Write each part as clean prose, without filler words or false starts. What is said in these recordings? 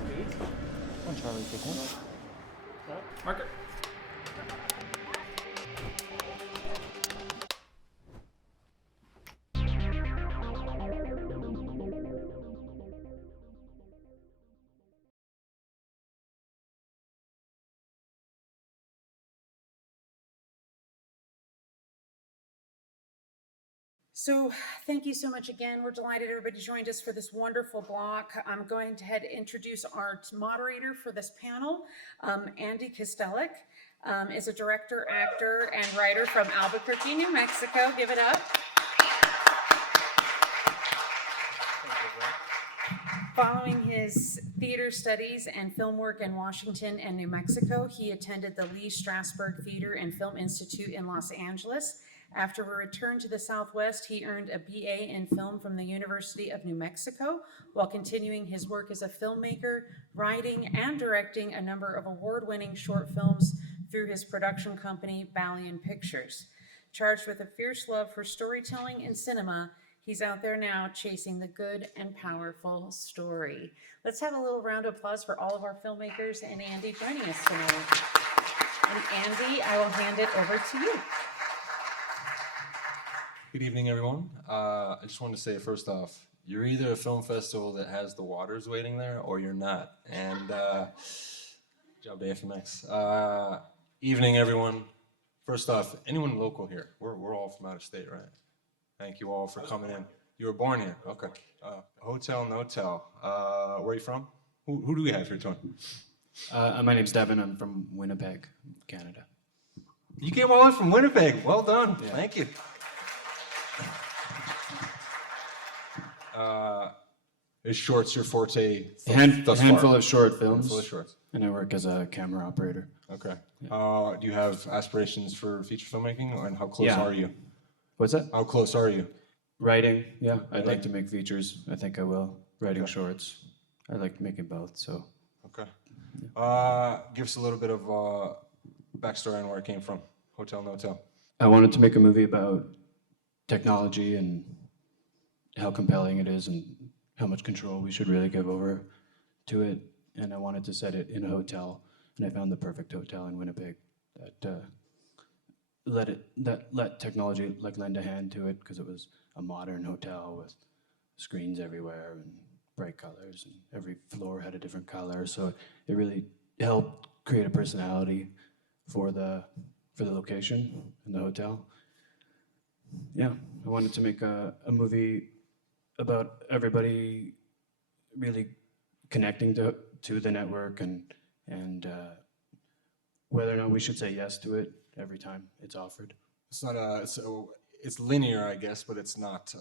One Charlie, take one. Marker. So thank you so much again. We're delighted everybody joined us for this wonderful block. I'm going to head introduce our moderator for this panel. Andy Kostelic is a director, actor, and writer from Albuquerque, New Mexico. Give it up. Following his theater studies and film work in Washington and New Mexico, he attended the Lee Strasberg Theater and Film Institute in Los Angeles. After a return to the Southwest, he earned a BA in film from the University of New Mexico, while continuing his work as a filmmaker, writing and directing a number of award-winning short films through his production company, Balian Pictures. Charged with a fierce love for storytelling and cinema, he's out there now chasing the good and powerful story. Let's have a little round of applause for all of our filmmakers and Andy joining us tonight. And Andy, I will hand it over to you. Good evening, everyone. I just wanted to say, first off, you're either a film festival that has the waters waiting there, or you're not. And job AFMX. Evening, everyone. First off, anyone local here? We're all from out of state, right? Thank you all for coming in. You were born here, okay. Hotel, no-tell. Where are you from? Who do we have here, Tony? My name's Devon. I'm from Winnipeg, Canada. You came all the way from Winnipeg. Well done. Yeah. Thank you. Is shorts your forte? Handful of short films. Handful of shorts. And I work as a camera operator. Okay. Yeah. Do you have aspirations for feature filmmaking, and how close are you? What's that? How close are you? Writing, yeah. I'd like to make features. I think I will. Writing shorts. I like making both, so. Okay. Yeah. Give us a little bit of backstory on where it came from. Hotel, no-tell. I wanted to make a movie about technology and how compelling it is and how much control we should really give over to it. And I wanted to set it in a hotel, and I found the perfect hotel in Winnipeg that let technology like lend a hand to it, because it was a modern hotel with screens everywhere and bright colors, and every floor had a different color. So it really helped create a personality for the location in the hotel. Yeah, I wanted to make a movie about everybody really connecting to the network and whether or not we should say yes to it every time it's offered. It's not it's linear, I guess, but it's not.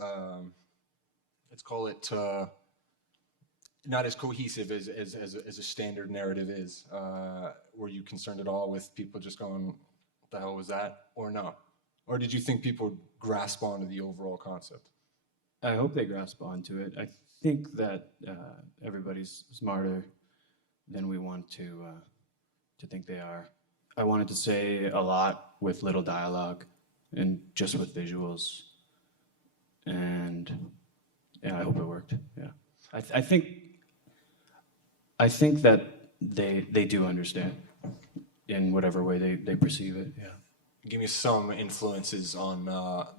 Let's call it not as cohesive as a standard narrative is. Were you concerned at all with people just going, "What the hell was that?" or no? Or did you think people would grasp onto the overall concept? I hope they grasp onto it. I think that everybody's smarter than we want to think they are. I wanted to say a lot with little dialogue and just with visuals. And yeah, I hope it worked. Yeah, I think that they do understand in whatever way they perceive it. Yeah. Give me some influences on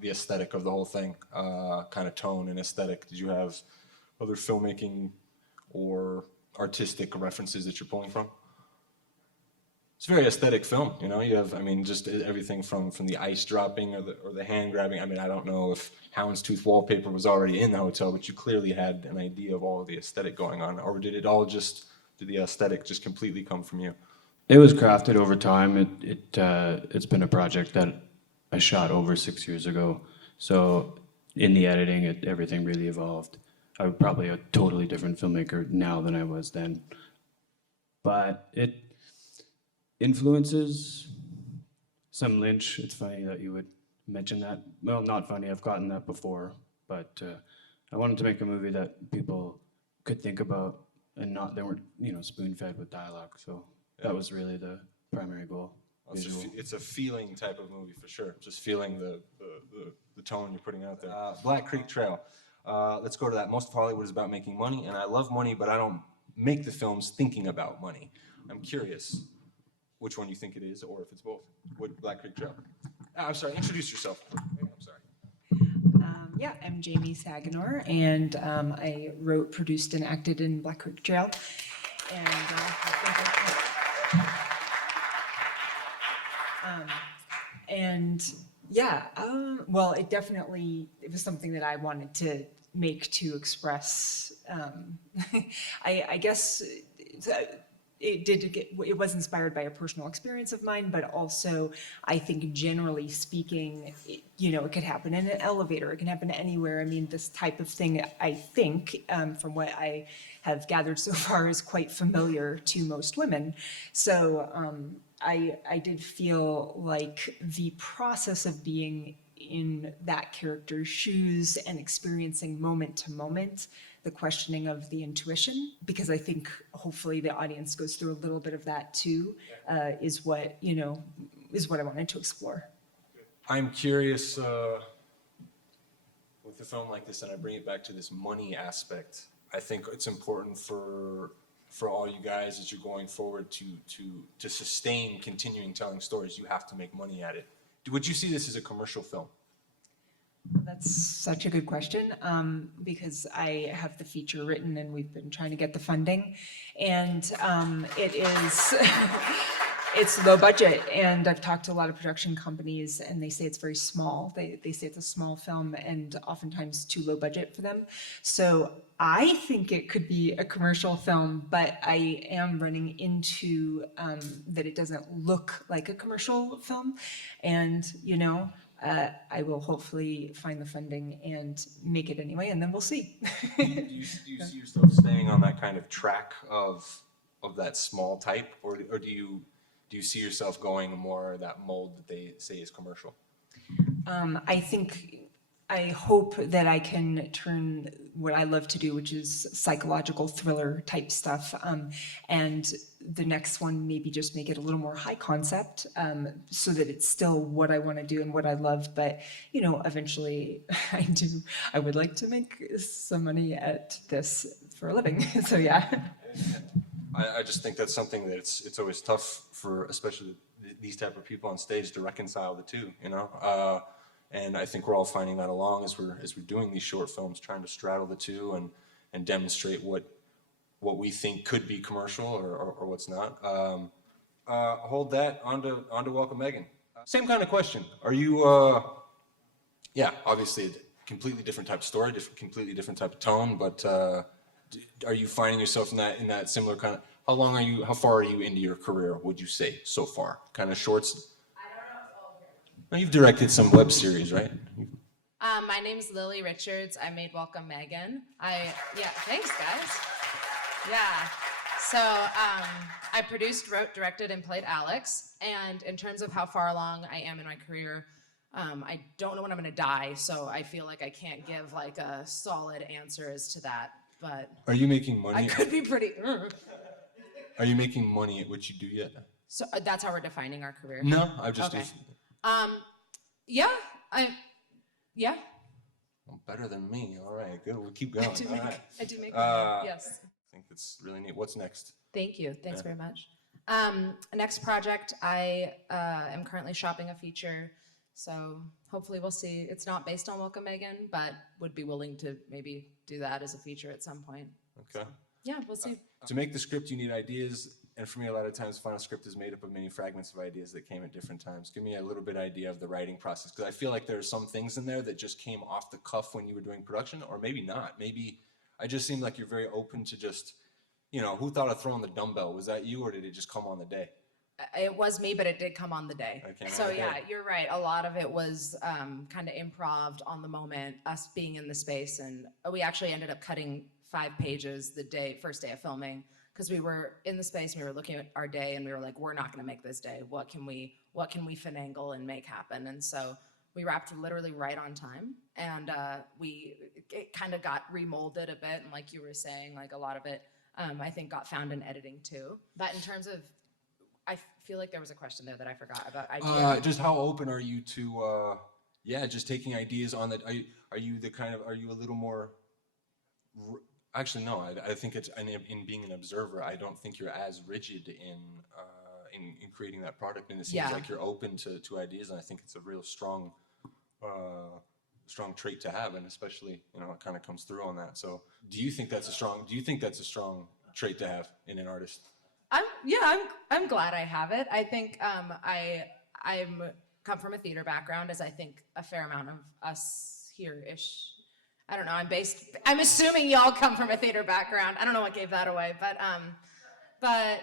the aesthetic of the whole thing, kind of tone and aesthetic. Did you have other filmmaking or artistic references that you're pulling from? It's a very aesthetic film, you know. You have, I mean, just everything from the ice dropping or the hand grabbing. I mean, I don't know if houndstooth wallpaper was already in the hotel, but you clearly had an idea of all of the aesthetic going on. Or did the aesthetic just completely come from you? It was crafted over time. It's been a project that I shot over 6 years ago. So in the editing, everything really evolved. I'm probably a totally different filmmaker now than I was then. But it influences some Lynch. It's funny that you would mention that. Well, not funny, I've gotten that before. But I wanted to make a movie that people could think about and they weren't, spoon-fed with dialogue. So that was really the primary goal. It's a feeling type of movie for sure. Just feeling the tone you're putting out there. Black Creek Trail. Let's go to that. Most of Hollywood is about making money, and I love money, but I don't make the films thinking about money. I'm curious which one you think it is, or if it's both. What Black Creek Trail? I'm sorry, introduce yourself. I'm sorry. Yeah, I'm Jamie Saganor, and I wrote, produced, and acted in Black Creek Trail. And well, it was something that I wanted to make to express. I guess it was inspired by a personal experience of mine, but also I think generally speaking, it could happen in an elevator, it can happen anywhere. I mean, this type of thing, I think, from what I have gathered so far, is quite familiar to most women. So I did feel like the process of being in that character's shoes and experiencing moment to moment the questioning of the intuition, because I think hopefully the audience goes through a little bit of that too, is what I wanted to explore. I'm curious with a film like this, and I bring it back to this money aspect. I think it's important for all you guys as you're going forward to sustain continuing telling stories. You have to make money at it. Would you see this as a commercial film? That's such a good question, because I have the feature written and we've been trying to get the funding, and it is it's low budget, and I've talked to a lot of production companies and they say it's very small. They say it's a small film and oftentimes too low budget for them. So I think it could be a commercial film, but I am running into that it doesn't look like a commercial film, and I will hopefully find the funding and make it anyway, and then we'll see. Do you see yourself staying on that kind of track of that small type, or do you see yourself going more that mold that they say is commercial? I hope that I can turn what I love to do, which is psychological thriller type stuff, and the next one maybe just make it a little more high concept, so that it's still what I want to do and what I love. But eventually, I would like to make some money at this for a living. So yeah. I just think that's something that it's always tough for, especially these type of people on stage, to reconcile the two. And I think we're all finding that along as we're doing these short films, trying to straddle the two and demonstrate what we think could be commercial or what's not. Hold that on to welcome Megan. Same kind of question. Are you? Obviously a completely different type of story, completely different type of tone. But are you finding yourself in that similar kind of? How far are you into your career? Would you say so far? Kind of shorts. Now, you've directed some web series, right? My name's Lily Richards. I made Welcome Megan. Thanks guys. Yeah. So I produced, wrote, directed, and played Alex. And in terms of how far along I am in my career, I don't know when I'm gonna die, so I feel like I can't give like a solid answer as to that. But are you making money? I could be pretty. Are you making money at what you do yet? So that's how we're defining our career. No, I've just. Okay. Yeah. Well, better than me. All right, good. We'll keep going. I do make money, yes. I think that's really neat. What's next? Thank you. Thanks very much. Next project, I am currently shopping a feature, so hopefully we'll see. It's not based on Welcome Megan, but would be willing to maybe do that as a feature at some point. Okay. Yeah, we'll see. To make the script, you need ideas. And for me, a lot of times, final script is made up of many fragments of ideas that came at different times. Give me a little bit idea of the writing process, because I feel like there are some things in there that just came off the cuff when you were doing production, or maybe not. Maybe I just seem like you're very open to just, who thought of throwing the dumbbell? Was that you, or did it just come on the day? It was me, but it did come on the day. So yeah, you're right. A lot of it was kind of improv on the moment, us being in the space, and we actually ended up cutting 5 pages the first day of filming. Because we were in the space and we were looking at our day and we were like, we're not going to make this day. What can we finagle and make happen? And so we wrapped literally right on time, and it kind of got remolded a bit. And like you were saying, like a lot of it, I think got found in editing too. But in terms of, I feel like there was a question there that I forgot about ideas. Just how open are you to, just taking ideas on that? Are you a little more Actually, no. I think it's in being an observer. I don't think you're as rigid in creating that product, and it seems Yeah. like you're open to ideas. And I think it's a real strong trait to have, and especially it kind of comes through on that. So, do you think that's a strong trait to have in an artist? I'm glad I have it. I think I'm come from a theater background, as I think a fair amount of us here-ish. I don't know. I'm assuming y'all come from a theater background. I don't know what gave that away, but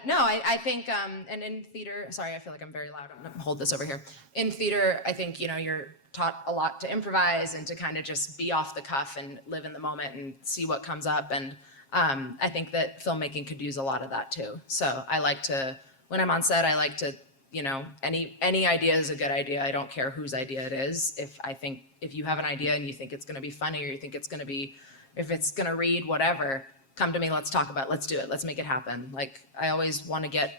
no, I think and in theater, sorry, I feel like I'm very loud. I'm gonna hold this over here. In theater, I think you're taught a lot to improvise and to kind of just be off the cuff and live in the moment and see what comes up. And I think that filmmaking could use a lot of that too. So I like to, when I'm on set, I like to, any idea is a good idea. I don't care whose idea it is. If you have an idea and you think it's going to be funny, or you think it's going to be, if it's going to read, whatever, come to me, let's talk about it, let's do it, let's make it happen. Like, I always want to get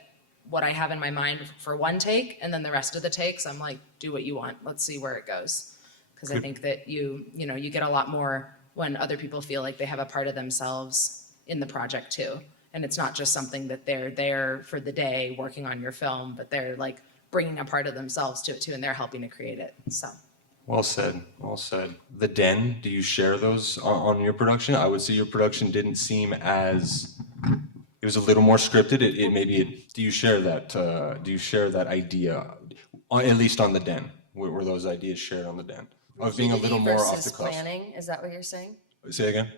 what I have in my mind for one take, and then the rest of the takes, I'm like, do what you want, let's see where it goes. Because I think that you get a lot more when other people feel like they have a part of themselves in the project too. And it's not just something that they're there for the day working on your film, but they're like bringing a part of themselves to it too, and they're helping to create it, so. Well said. Well said. The Den, do you share those on your production? I would say your production didn't seem as, it was a little more scripted. Do you share that? Do you share that idea, at least on the Den? Were those ideas shared on the Den? Of being a little more off the cuff. Planning, is that what you're saying? Say again?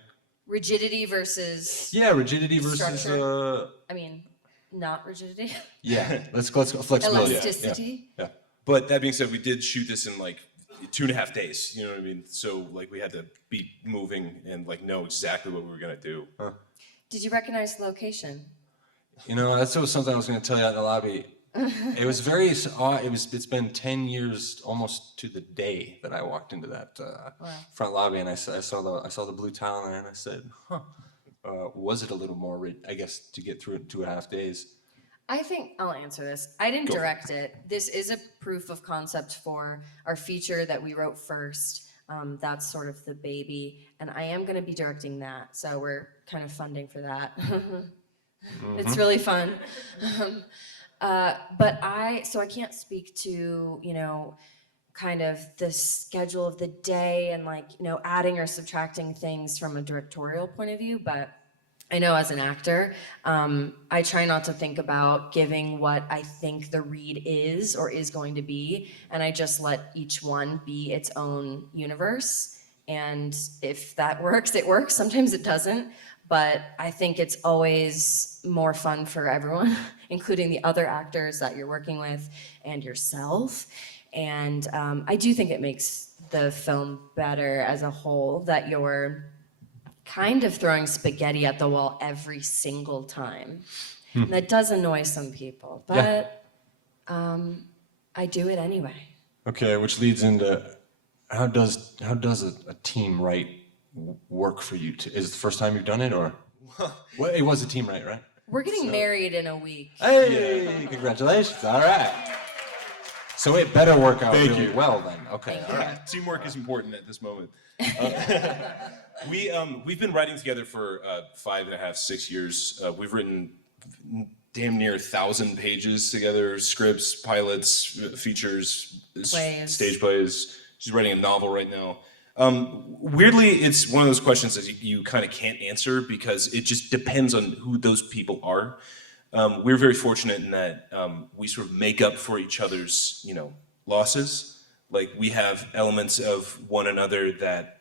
Rigidity versus, Yeah, rigidity versus, structure. I mean, not rigidity. yeah, let's flexibility. Elasticity. Yeah. But that being said, we did shoot this in like 2.5 days, you know what I mean? So like we had to be moving and like know exactly what we were gonna do. Did you recognize the location? That's something I was going to tell you out in the lobby. It was it's been 10 years almost to the day that I walked into that front lobby, and I saw the blue tile there, and I said, was it a little more, I guess, to get through it in 2.5 days? I think I'll answer this. I didn't direct it. This is a proof of concept for our feature that we wrote first. That's sort of the baby, and I am going to be directing that, so we're kind of funding for that. It's really fun. But I can't speak to, kind of the schedule of the day and like, adding or subtracting things from a directorial point of view, but I know as an actor, I try not to think about giving what I think the read is or is going to be, and I just let each one be its own universe. And if that works, it works. Sometimes it doesn't, but I think it's always more fun for everyone, including the other actors that you're working with and yourself. And I do think it makes the film better as a whole that you're kind of throwing spaghetti at the wall every single time. And that does annoy some people, but I do it anyway. Okay, which leads into how does a team write work for you? Is it the first time you've done it, or well, it was a team write, right? We're getting married in a week. Hey, congratulations! All right. So it better work out really well then. Okay, all right. Teamwork is important at this moment. We've been writing together for 5.5, 6 years. We've written damn near 1,000 pages together, scripts, pilots, features, stage plays. She's writing a novel right now. Weirdly, it's one of those questions that you kind of can't answer because it just depends on who those people are. We're very fortunate in that we sort of make up for each other's, losses. Like we have elements of one another that,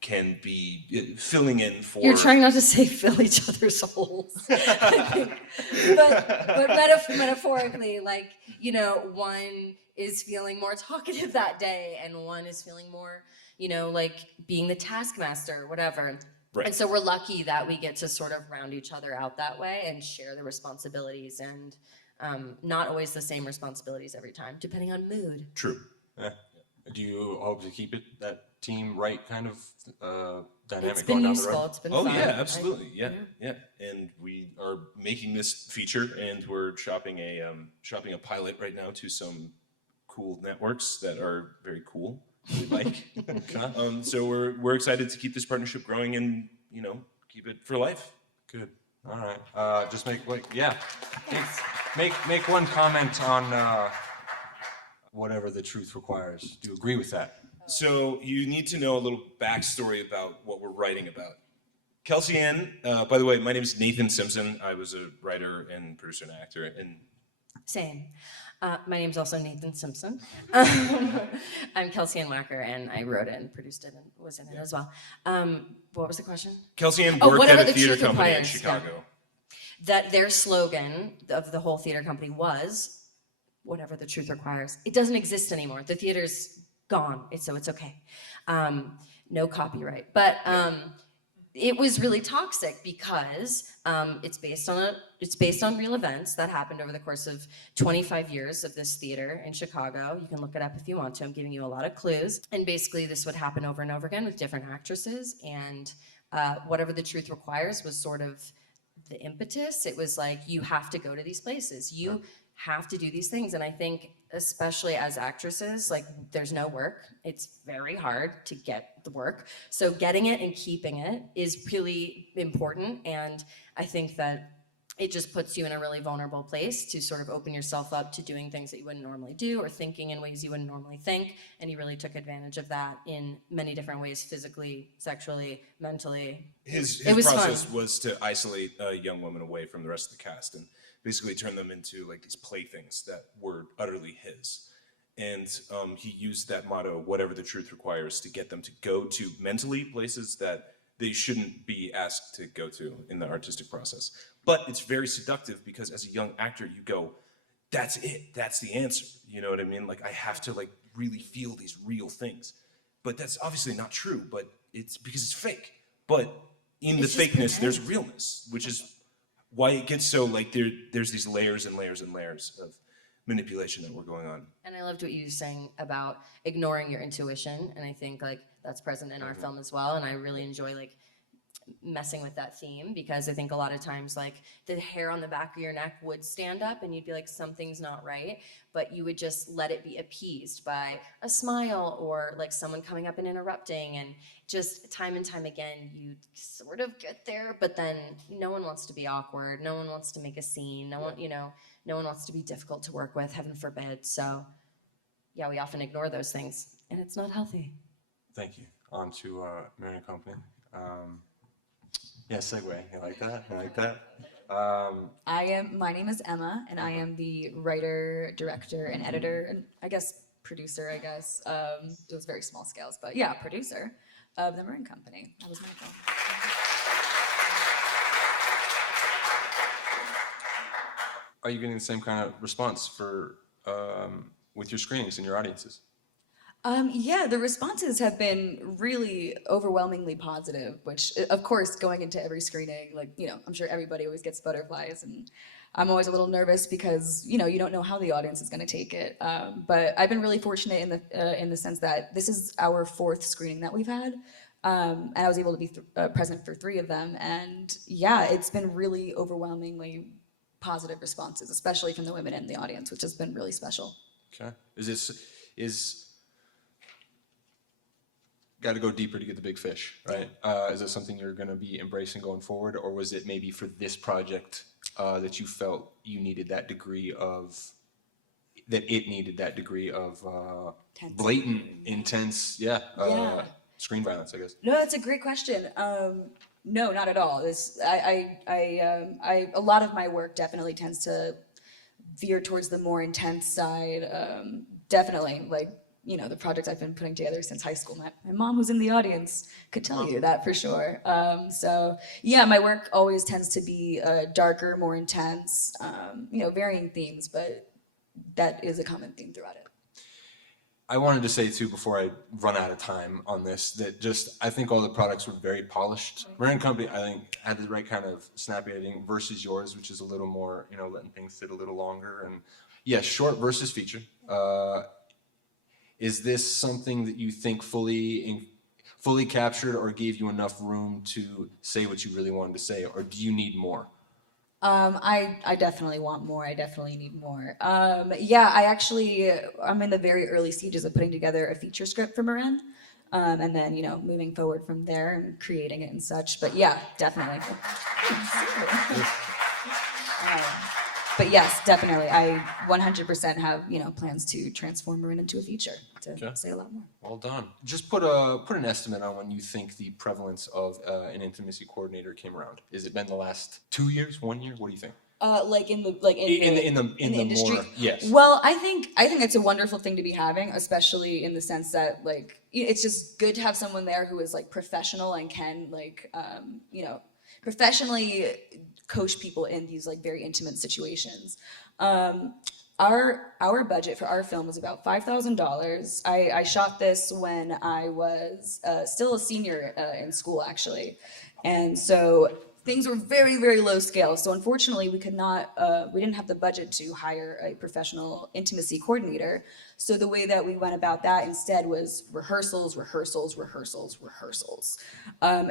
can be filling in for. You're trying not to say fill each other's holes, I think. But metaphorically, like, one is feeling more talkative that day and one is feeling more, like being the taskmaster, whatever. Right. And so we're lucky that we get to sort of round each other out that way and share the responsibilities, and not always the same responsibilities every time, depending on mood. True. Yeah. Do you hope to keep it that team right kind of dynamic It's going been down the useful. road? It's been Oh fun. yeah, absolutely. Yeah. And we are making this feature, and we're shopping a pilot right now to some cool networks that are very cool. We like. So we're excited to keep this partnership growing and keep it for life. Good. All right. Just make make one comment on whatever the truth requires. Do you agree with that? So you need to know a little backstory about what we're writing about. Kelsey Ann, by the way, my name is Nathan Simpson. I was a writer and producer and actor. And Same. My name's also Nathan Simpson. I'm Kelsey Ann Wacker, and I wrote it and produced it and was in it as well. What was the question? Kelsey Ann worked whatever at a the theater truth company in requires, Chicago. That their slogan of the whole theater company was, whatever the truth requires. It doesn't exist anymore. The theater's gone, so it's okay. No copyright. But it was really toxic because it's based on real events that happened over the course of 25 years of this theater in Chicago. You can look it up if you want to. I'm giving you a lot of clues. And basically this would happen over and over again with different actresses. And whatever the truth requires was sort of the impetus. It was like, you have to go to these places. You have to do these things. And I think especially as actresses, like there's no work. It's very hard to get the work. So getting it and keeping it is really important. And I think that it just puts you in a really vulnerable place to sort of open yourself up to doing things that you wouldn't normally do or thinking in ways you wouldn't normally think. And you really took advantage of that in many different ways, physically, sexually, mentally. His was process fun. was to isolate a young woman away from the rest of the cast and basically turn them into like these playthings that were utterly his. And he used that motto, whatever the truth requires, to get them to go to mentally places that they shouldn't be asked to go to in the artistic process. But it's very seductive because as a young actor, you go, that's it, that's the answer. You know what I mean? Like I have to like really feel these real things. But that's obviously not true, but it's because it's fake. But in the fakeness, there's realness, which is why it gets so like there's these layers and layers and layers of manipulation that were going on. And I loved what you were saying about ignoring your intuition, and I think like that's present in our film as well. And I really enjoy like messing with that theme because I think a lot of times like the hair on the back of your neck would stand up and you'd be like, something's not right, but you would just let it be appeased by a smile or like someone coming up and interrupting, and just time and time again you sort of get there, but then no one wants to be awkward, no one wants to make a scene, no one, you know, no one wants to be difficult to work with, heaven forbid. So yeah, we often ignore those things and it's not healthy. Thank you. On to MARINN Company. Yeah, segue. You like that? You like that? My name is Emma, and I am the writer, director, and editor, and I guess producer, those very small scales, but yeah, producer of the MARINN Company. That was my film. Are you getting the same kind of response for with your screenings and your audiences? Yeah, the responses have been really overwhelmingly positive, which of course going into every screening, like, you know, I'm sure everybody always gets butterflies, and I'm always a little nervous because, you know, you don't know how the audience is going to take it. But I've been really fortunate in the sense that this is our 4th screening that we've had. And I was able to be present for 3 of them. And yeah, it's been really overwhelmingly positive responses, especially from the women in the audience, which has been really special. Okay. Got to go deeper to get the big fish, right? Is that something you're going to be embracing going forward, or was it maybe for this project that you felt you needed that degree of, blatant, intense, screen violence, I guess? No, that's a great question. No, not at all. A lot of my work definitely tends to veer towards the more intense side. Definitely, like, you know, the projects I've been putting together since high school. My mom, who's in the audience, could tell you that for sure. So yeah, my work always tends to be darker, more intense, you know, varying themes, but that is a common theme throughout it. I wanted to say too, before I run out of time on this, that I think all the products were very polished. MARINN Company, I think, had the right kind of snappy editing versus yours, which is a little more, you know, letting things sit a little longer. And yeah, short versus feature. Is this something that you think fully captured or gave you enough room to say what you really wanted to say, or do you need more? I definitely want more. I definitely need more. Yeah, I'm in the very early stages of putting together a feature script for MARINN. and then, you know, moving forward from there and creating it and such. But yeah, definitely. But yes, definitely. I 100% have, you know, plans to transform MARINN into a feature, to say a lot more. Well done. Just put an estimate on when you think the prevalence of an intimacy coordinator came around. Has it been the last 2 years, 1 year? What do you think? In the industry. More, yes. Well, I think it's a wonderful thing to be having, especially in the sense that, like, it's just good to have someone there who is like professional and can, like, you know, professionally coach people in these like very intimate situations. Our budget for our film was about $5,000. I shot this when I was still a senior in school, actually, and so things were very, very low scale. So unfortunately, we didn't have the budget to hire a professional intimacy coordinator. So the way that we went about that instead was rehearsals.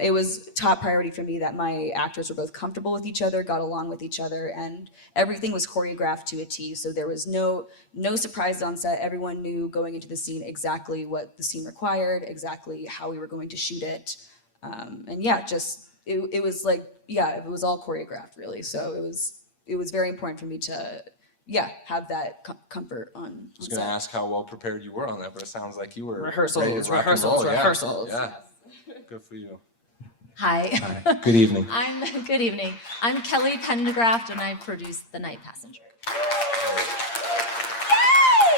It was top priority for me that my actors were both comfortable with each other, got along with each other, and everything was choreographed to a T. So there was no surprise on set. Everyone knew going into the scene exactly what the scene required, exactly how we were going to shoot it. And yeah, it was like, yeah, it was all choreographed, really. So it was very important for me to, have that comfort on I was going to ask how well prepared you were on that, but it sounds like you were Rehearsals. Yeah. Good for you. Hi. Good evening. Good evening. I'm Kelly Pendergraft, and I produce The Night Passenger. Yay!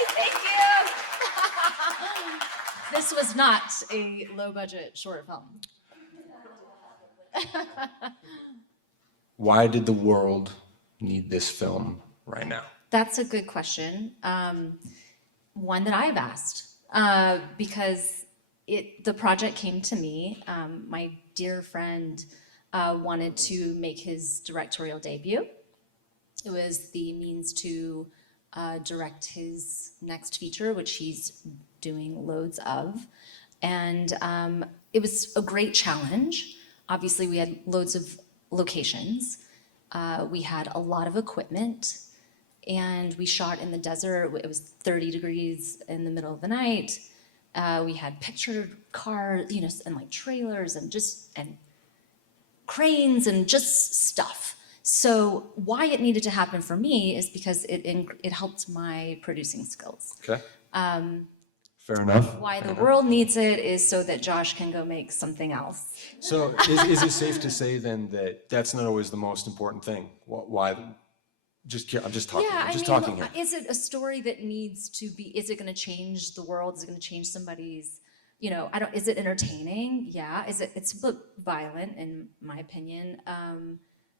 Thank you. This was not a low-budget short film. Why did the world need this film right now? That's a good question. One that I've asked, because the project came to me. My dear friend wanted to make his directorial debut. It was the means to direct his next feature, which he's doing loads of. And it was a great challenge. Obviously, we had loads of locations. We had a lot of equipment, and we shot in the desert. It was 30 degrees in the middle of the night. We had picture cars, you know, and like trailers and cranes and just stuff. So why it needed to happen for me is because it helped my producing skills. Okay. Fair enough. Why the world needs it is so that Josh can go make something else. So is it safe to say then that that's not always the most important thing? Why? I'm just talking. Yeah, I'm just I mean, talking here. is it a story that needs to be, is it going to change the world? Is it going to change somebody's, you know, is it entertaining? Yeah. It's a bit violent in my opinion.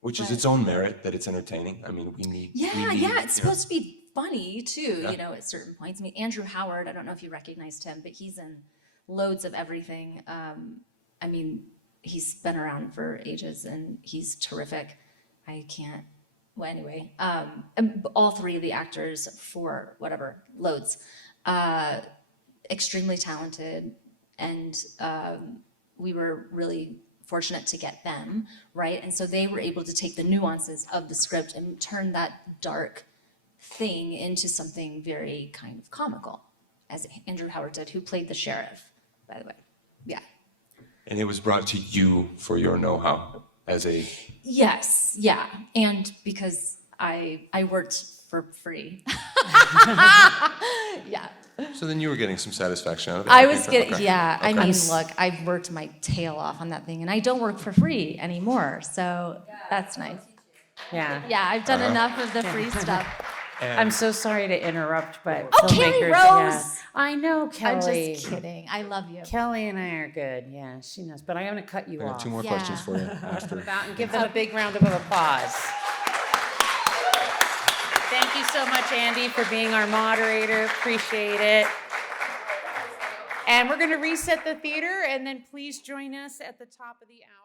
Which is its own merit that it's entertaining. I mean, we need. It's supposed to be funny too, you know, at certain points. I mean, Andrew Howard, I don't know if you recognized him, but he's in loads of everything. I mean, he's been around for ages and he's terrific. Anyway, all three of the actors for loads, extremely talented, and we were really fortunate to get them, right? And so they were able to take the nuances of the script and turn that dark thing into something very kind of comical, as Andrew Howard did, who played the sheriff, by the way. Yeah. And it was brought to you for your know-how as a... Yes, yeah, and because I worked for free. Yeah. So then you were getting some satisfaction out of it. I was getting, okay. yeah, I Okay. mean, look, I've worked my tail off on that thing, and I don't work for free anymore, so that's nice. Yeah. Yeah, I've done enough of the free stuff. I'm so sorry to interrupt, but Oh, Kelly filmmakers, Rose! I know, Kelly. I'm just kidding. I love you. Kelly and I are good. Yeah, she knows. But I'm going to cut you I have off. 2 more questions for you after. And give them a big round of applause. Thank you so much, Andy, for being our moderator. Appreciate it. And we're going to reset the theater, and then please join us at the top of the hour.